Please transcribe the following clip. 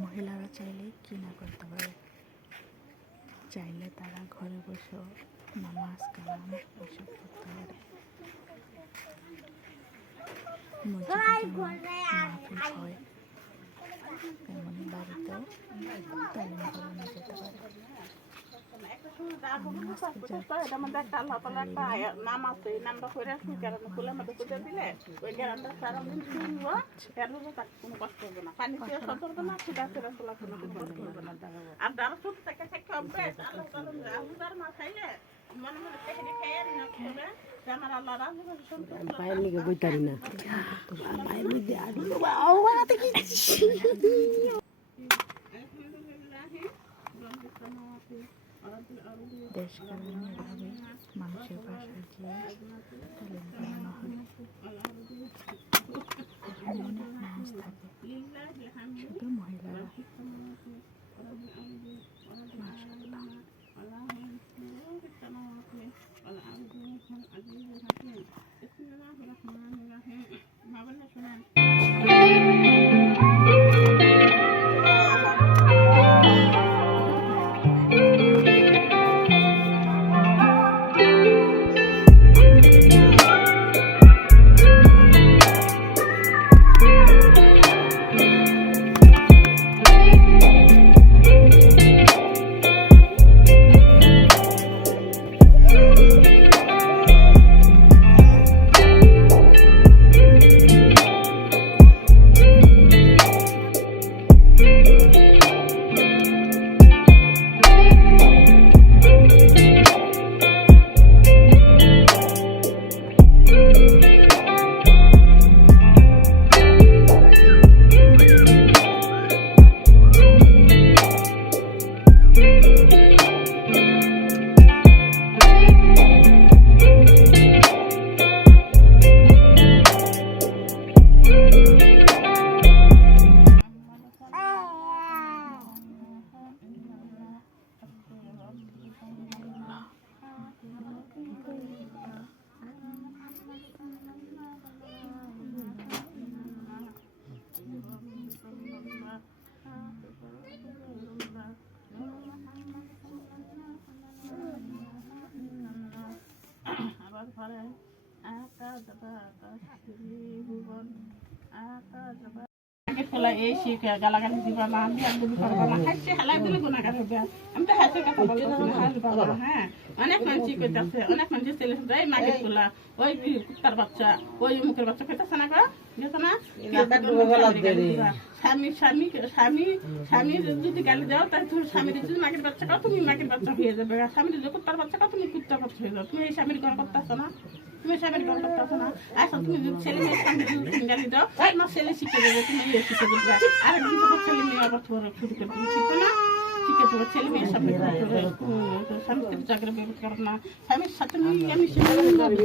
মহিলারা চাইলে কি না করতে পারে, চাইলে তারা ঘরে বসেও নামাজ কালাম এসব করতে পারে। মসজিদে যেমন মাহফিল হয় তেমন বাড়িতেও তালিম করানো যেতে পারে। পায়ের লিগে বইতারি না দেশ কালীন এভাবে মানুষের বাসায় গিয়ে তালিম করানো হয়। এখানে অনেক মানুষ থাকে, শুধু মহিলারা। মাশাআল্লাহ। গালাগালি দিবা না, আমি একদমই করবো না, হাসি হালাই দিলে গুণাগার হবে। আমি তো হাসির কথা বলতেছি না, হাসবা না। হ্যাঁ, অনেক মানুষ করতেছে, অনেক মানুষ ছেলে এই মাগের তোলা, ওই কুত্তার বাচ্চা, ওই মুখের বাচ্চা খেতেছে না, গেছে না। স্বামী স্বামী স্বামী স্বামী যদি গালি দাও, তাহলে তুমি স্বামীর যদি মাগের বাচ্চা খাও, তুমি মাগের বাচ্চা হয়ে যাবে। স্বামীর যদি কুত্তার বাচ্চা খাও, তুমি কুত্তার বাচ্চা হয়ে যাও। তুমি এই স্বামীর ঘর করতেছো না, তুমি স্বামীর ঘর করতেছো না। আচ্ছা, তুমি যদি ছেলে মেয়ের সামনে যদি গালি দাও, আমার ছেলে শিখে দেবে, তুমি ইয়ে শিখে দেবে। আর কিন্তু ছেলে মেয়ে আবার শুরু করে তুমি শিখো না, শিখে দেবো। ছেলে মেয়ের সামনে স্বামীর সাথে ঝগড়া ব্যবহার করো না, স্বামীর সাথে আমি